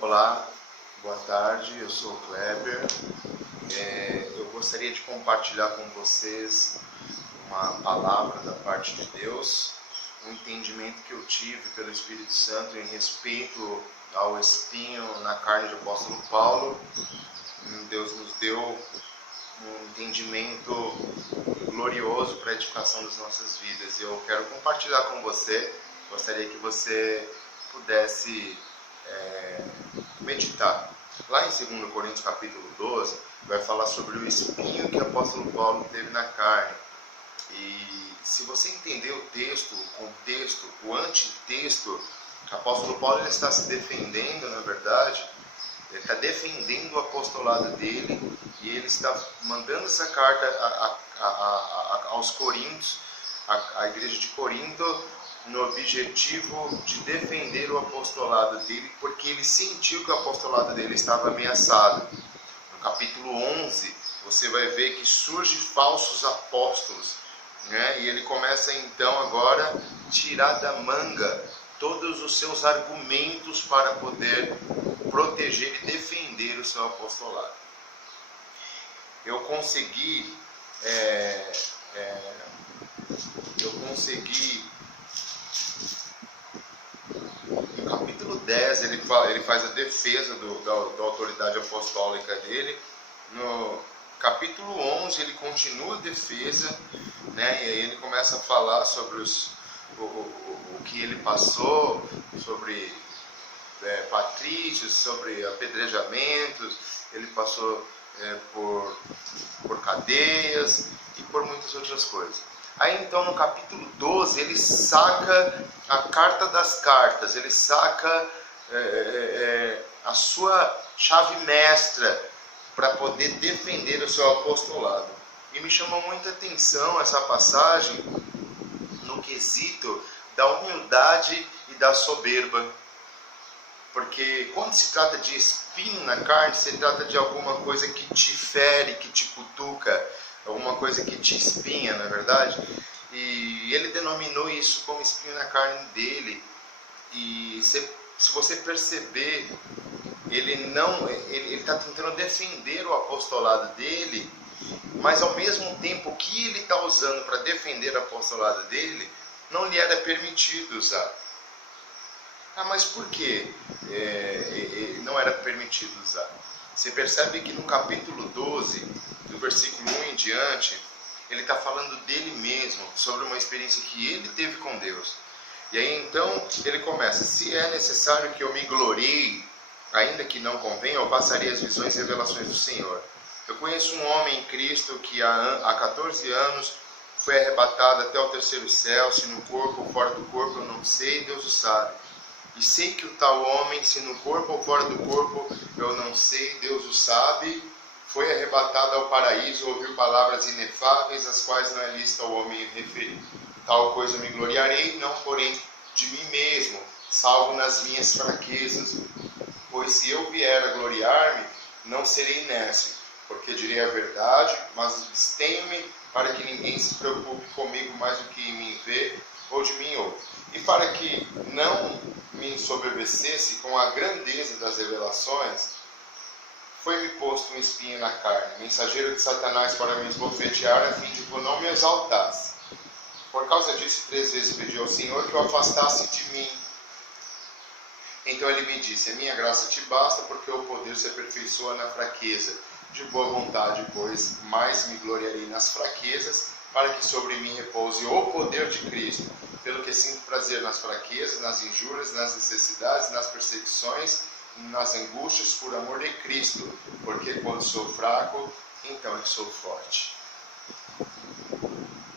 Olá, boa tarde, eu sou o Kleber. Eu gostaria de compartilhar com vocês uma palavra da parte de Deus, um entendimento que eu tive pelo Espírito Santo em respeito ao espinho na carne do apóstolo Paulo. Deus nos deu um entendimento glorioso para a edificação das nossas vidas e eu quero compartilhar com você. Gostaria que você pudesse meditar. Lá em 2 Coríntios capítulo 12, vai falar sobre o espinho que o apóstolo Paulo teve na carne. E se você entender o texto, o contexto, o antitexto, o apóstolo Paulo ele está se defendendo, na verdade, ele está defendendo o apostolado dele e ele está mandando essa carta aos Coríntios, à igreja de Corinto, no objetivo de defender o apostolado dele, porque ele sentiu que o apostolado dele estava ameaçado. No capítulo 11, você vai ver que surgem falsos apóstolos, né? E ele começa então agora a tirar da manga todos os seus argumentos para poder proteger e defender o seu apostolado. Eu consegui no capítulo 10 ele faz a defesa da autoridade apostólica dele. No capítulo 11 ele continua a defesa, né? E aí ele começa a falar sobre o que ele passou, sobre patrícios, sobre apedrejamentos. Ele passou por cadeias e por muitas outras coisas. Aí então no capítulo 12 ele saca a carta das cartas, ele saca a sua chave mestra para poder defender o seu apostolado. E me chamou muita atenção essa passagem no quesito da humildade e da soberba. Porque quando se trata de espinho na carne, se trata de alguma coisa que te fere, que te cutuca, alguma coisa que te espinha, na verdade. E ele denominou isso como espinho na carne dele. E se você perceber, ele está tentando defender o apostolado dele, mas ao mesmo tempo que ele está usando para defender o apostolado dele, não lhe era permitido usar. Mas por que não era permitido usar? Você percebe que no capítulo 12, do versículo 1 em diante, ele está falando dele mesmo, sobre uma experiência que ele teve com Deus. E aí então ele começa: se é necessário que eu me glorie, ainda que não convenha, eu passaria as visões e revelações do Senhor. Eu conheço um homem em Cristo que há 14 anos foi arrebatado até o terceiro céu, se no corpo ou fora do corpo eu não sei, Deus o sabe. E sei que o tal homem, se no corpo ou fora do corpo eu não sei, Deus o sabe, foi arrebatado ao paraíso, ouviu palavras inefáveis, as quais não é lícito ao homem referir. Tal coisa me gloriarei, não porém de mim mesmo, salvo nas minhas fraquezas. Pois se eu vier a gloriar-me, não serei nécio, porque direi a verdade, mas abstenho-me para que ninguém se preocupe comigo mais do que em mim vê ou de mim ouve. E para que não me ensoberbecesse com a grandeza das revelações, foi-me posto um espinho na carne, mensageiro de Satanás para me esbofetear, a fim de que eu não me exaltasse. Por causa disso, 3 vezes pedi ao Senhor que o afastasse de mim. Então ele me disse: a minha graça te basta, porque o poder se aperfeiçoa na fraqueza. De boa vontade, pois, mais me gloriarei nas fraquezas, para que sobre mim repouse o poder de Cristo. Pelo que sinto prazer nas fraquezas, nas injúrias, nas necessidades, nas perseguições, nas angústias, por amor de Cristo. Porque quando sou fraco, então eu sou forte.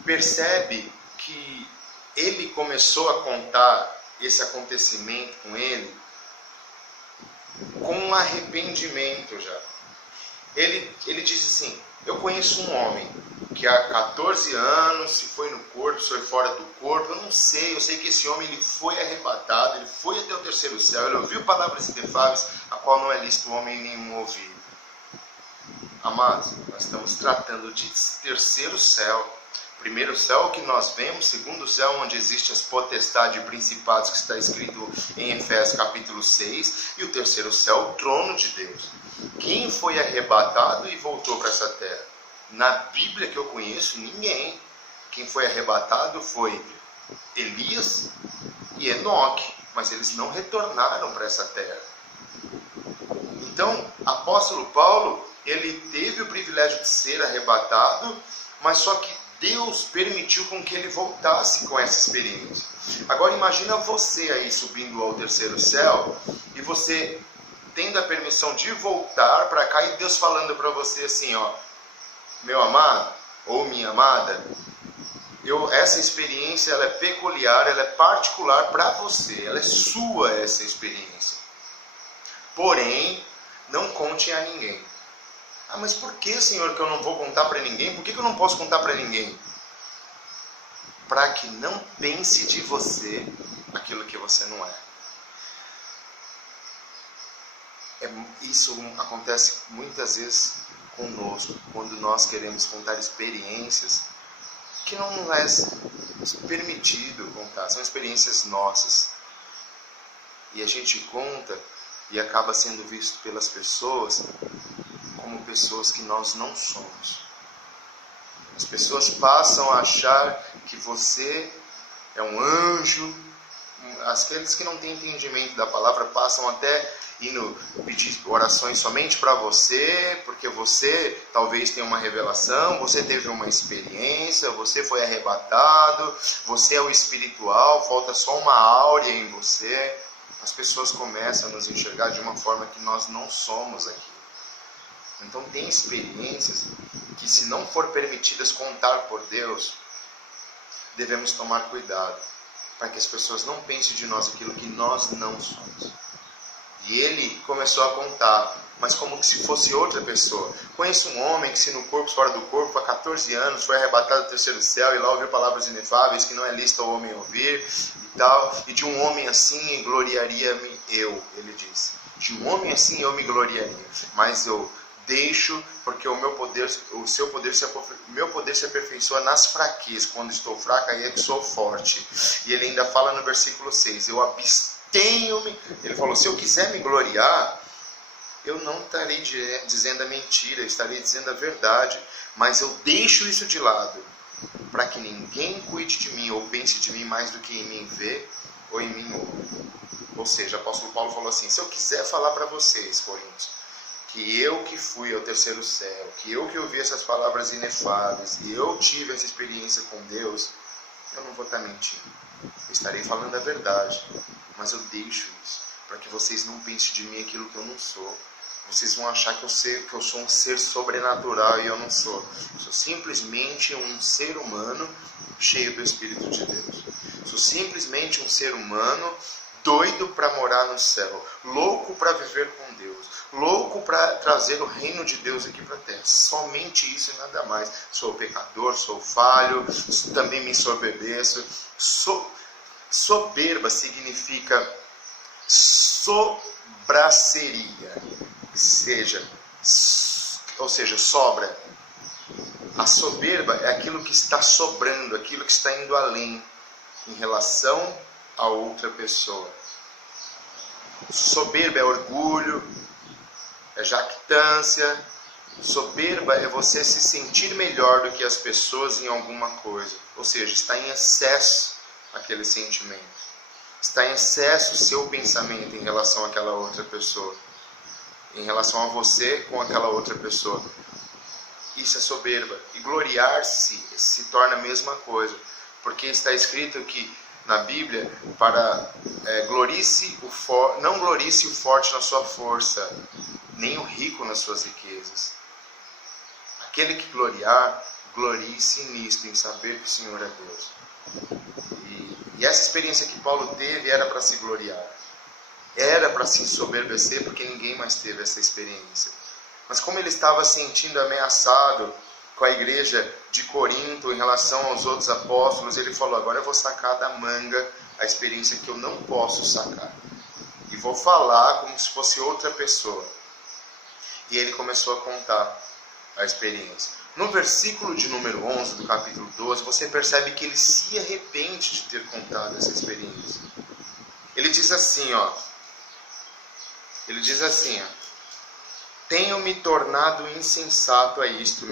Percebe que ele começou a contar esse acontecimento com ele com um arrependimento já. Ele diz assim: eu conheço um homem que há 14 anos, se foi no corpo, se foi fora do corpo, eu não sei. Eu sei que esse homem ele foi arrebatado, ele foi até o terceiro céu, ele ouviu palavras inefáveis, a qual não é lícito o homem nenhum ouvir. Amados, nós estamos tratando de terceiro céu. primeiro céu que nós vemos, segundo céu onde existe as potestades e principados, que está escrito em Efésios capítulo 6, e o terceiro céu, o trono de Deus. Quem foi arrebatado e voltou para essa terra? Na Bíblia que eu conheço, ninguém. Quem foi arrebatado foi Elias e Enoque, mas eles não retornaram para essa terra. Então, apóstolo Paulo, ele teve o privilégio de ser arrebatado, mas só que Deus permitiu com que ele voltasse com essa experiência. Agora imagina você aí subindo ao terceiro céu, e você tendo a permissão de voltar para cá, e Deus falando para você assim, ó, meu amado, ou minha amada, essa experiência ela é peculiar, ela é particular para você, ela é sua essa experiência. Porém, não conte a ninguém. Ah, mas por que, Senhor, que eu não vou contar para ninguém? Por que eu não posso contar para ninguém? Para que não pense de você aquilo que você não é. Isso acontece muitas vezes conosco, quando nós queremos contar experiências que não é permitido contar, são experiências nossas. E a gente conta e acaba sendo visto pelas pessoas como pessoas que nós não somos. As pessoas passam a achar que você é um anjo. Aqueles que não têm entendimento da palavra passam até indo pedir orações somente para você, porque você talvez tenha uma revelação, você teve uma experiência, você foi arrebatado, você é o espiritual, falta só uma áurea em você. As pessoas começam a nos enxergar de uma forma que nós não somos aqui. Então tem experiências que, se não for permitidas contar por Deus, devemos tomar cuidado, para que as pessoas não pensem de nós aquilo que nós não somos. E ele começou a contar, mas como se fosse outra pessoa. Conheço um homem que, se no corpo, fora do corpo, há 14 anos, foi arrebatado do terceiro céu, e lá ouviu palavras inefáveis, que não é lícito ao homem ouvir, e tal. E de um homem assim gloriaria-me eu, ele disse. De um homem assim eu me gloriaria, mas eu deixo, porque o meu poder se aperfeiçoa nas fraquezas. Quando estou fraco, aí é que sou forte. E ele ainda fala no versículo 6, eu abstenho-me. Ele falou, se eu quiser me gloriar, eu não estarei dizendo a mentira, eu estarei dizendo a verdade. Mas eu deixo isso de lado, para que ninguém cuide de mim ou pense de mim mais do que em mim vê ou em mim ouve. Ou seja, o apóstolo Paulo falou assim, se eu quiser falar para vocês, Coríntios, que eu que fui ao terceiro céu, que eu que ouvi essas palavras inefáveis, e eu tive essa experiência com Deus, eu não vou estar mentindo. Eu estarei falando a verdade, mas eu deixo isso, para que vocês não pensem de mim aquilo que eu não sou. Vocês vão achar que eu sou um ser sobrenatural, e eu não sou. Eu sou simplesmente um ser humano cheio do Espírito de Deus. Sou simplesmente um ser humano doido para morar no céu, louco para viver com Deus, louco para trazer o reino de Deus aqui para a terra. Somente isso e nada mais. Sou pecador, sou falho, também me ensoberbeço. Soberba significa sobraceria, ou seja, sobra. A soberba é aquilo que está sobrando, aquilo que está indo além em relação a outra pessoa. Soberba é orgulho, é jactância. Soberba é você se sentir melhor do que as pessoas em alguma coisa. Ou seja, está em excesso aquele sentimento. Está em excesso o seu pensamento em relação àquela outra pessoa. Em relação a você com aquela outra pessoa. Isso é soberba. E gloriar-se se torna a mesma coisa. Porque está escrito que na Bíblia, não glorice o forte na sua força, nem o rico nas suas riquezas. Aquele que gloriar, glorie-se nisto, em saber que o Senhor é Deus. E essa experiência que Paulo teve era para se gloriar. Era para se ensoberbecer, porque ninguém mais teve essa experiência. Mas como ele estava se sentindo ameaçado com a igreja de Corinto em relação aos outros apóstolos, ele falou, agora eu vou sacar da manga a experiência que eu não posso sacar. E vou falar como se fosse outra pessoa. E ele começou a contar a experiência. No versículo de número 11 do capítulo 12, você percebe que ele se arrepende de ter contado essa experiência. Ele diz assim, tenho-me tornado insensato, a isto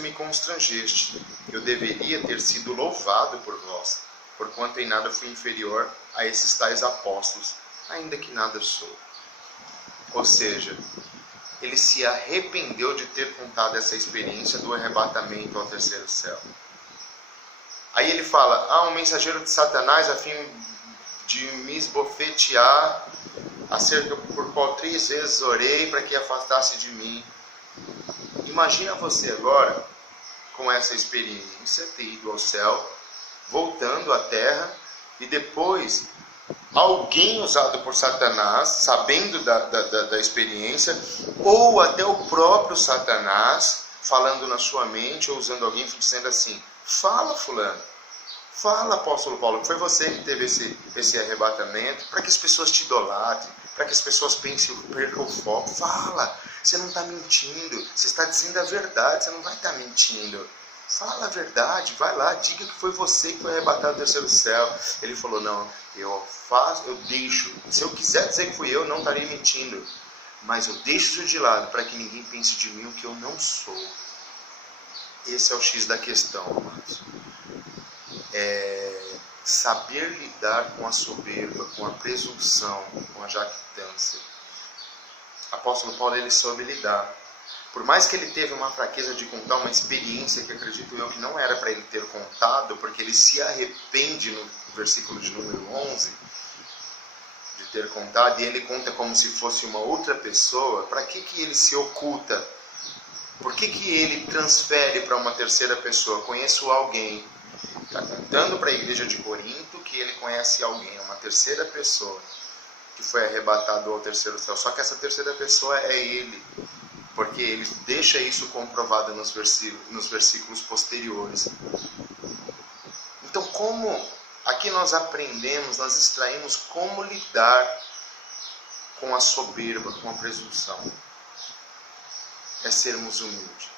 me constrangeste. Eu deveria ter sido louvado por vós, porquanto em nada fui inferior a esses tais apóstolos, ainda que nada sou. Ou seja, ele se arrependeu de ter contado essa experiência do arrebatamento ao terceiro céu. Aí ele fala, um mensageiro de Satanás a fim de me esbofetear, acerca por qual 3 vezes orei para que afastasse de mim. Imagina você agora, com essa experiência, ter ido ao céu, voltando à terra, e depois alguém usado por Satanás, sabendo da experiência, ou até o próprio Satanás, falando na sua mente, ou usando alguém dizendo assim, fala fulano, fala apóstolo Paulo, foi você que teve esse arrebatamento, para que as pessoas te idolatrem, para que as pessoas pensem, percam o foco, fala, você não está mentindo, você está dizendo a verdade, você não vai estar mentindo. Fala a verdade, vai lá, diga que foi você que foi arrebatado do terceiro céu. Ele falou, não, eu deixo. Se eu quiser dizer que fui eu, não estarei mentindo. Mas eu deixo isso de lado para que ninguém pense de mim o que eu não sou. Esse é o X da questão, amados. Saber lidar com a soberba, com a presunção, com a jactância. O apóstolo Paulo, ele soube lidar. Por mais que ele teve uma fraqueza de contar uma experiência que acredito eu que não era para ele ter contado, porque ele se arrepende no versículo de número 11 de ter contado, e ele conta como se fosse uma outra pessoa. Para que ele se oculta? Por que ele transfere para uma terceira pessoa? Conheço alguém. Está contando para a igreja de Corinto que ele conhece alguém, uma terceira pessoa que foi arrebatado ao terceiro céu. Só que essa terceira pessoa é ele. Porque ele deixa isso comprovado nos versículos posteriores. Então, como aqui nós aprendemos, nós extraímos como lidar com a soberba, com a presunção. É sermos humildes.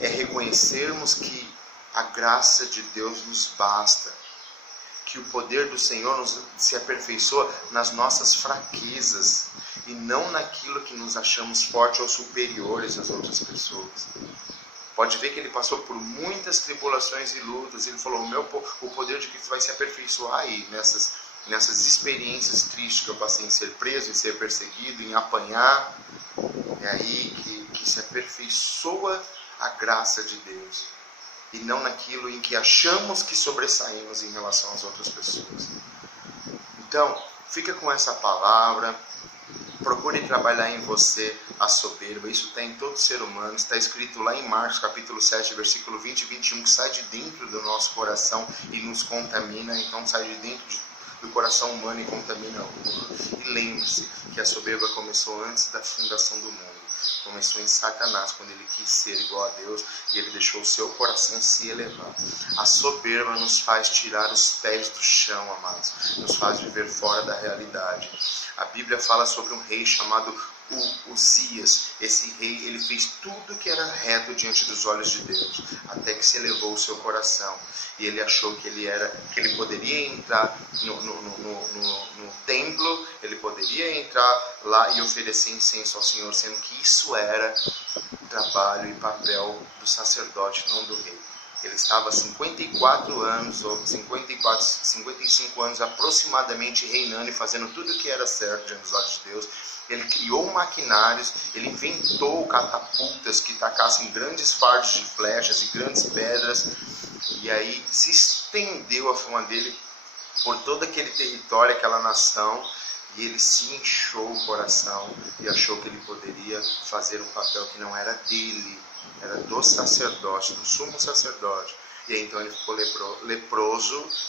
É reconhecermos que a graça de Deus nos basta. Que o poder do Senhor se aperfeiçoa nas nossas fraquezas e não naquilo que nos achamos fortes ou superiores às outras pessoas. Pode ver que ele passou por muitas tribulações e lutas. Ele falou, o poder de Cristo vai se aperfeiçoar aí, nessas experiências tristes que eu passei em ser preso, em ser perseguido, em apanhar. É aí que se aperfeiçoa a graça de Deus. E não naquilo em que achamos que sobressaímos em relação às outras pessoas. Então, fica com essa palavra. Procure trabalhar em você a soberba. Isso está em todo ser humano. Está escrito lá em Marcos capítulo 7, versículo 20 e 21, que sai de dentro do nosso coração e nos contamina. Então sai de dentro do coração humano e contamina o mundo. E lembre-se que a soberba começou antes da fundação do mundo. Começou em Satanás, quando ele quis ser igual a Deus, e ele deixou o seu coração se elevar. A soberba nos faz tirar os pés do chão, amados. Nos faz viver fora da realidade. A Bíblia fala sobre um rei chamado Uzias. Esse rei, ele fez tudo que era reto diante dos olhos de Deus, até que se elevou o seu coração. E ele achou que ele poderia entrar no templo, ele poderia entrar lá e oferecer incenso ao Senhor, sendo que isso era trabalho e papel do sacerdote, não do rei. Ele estava há 54 anos, ou 55 anos aproximadamente, reinando e fazendo tudo o que era certo diante dos olhos de Deus. Ele criou maquinários, ele inventou catapultas que tacassem grandes fardos de flechas e grandes pedras. E aí se estendeu a fama dele por todo aquele território, aquela nação. E ele se inchou o coração e achou que ele poderia fazer um papel que não era dele, era do sacerdote, do sumo sacerdote. E aí então ele ficou leproso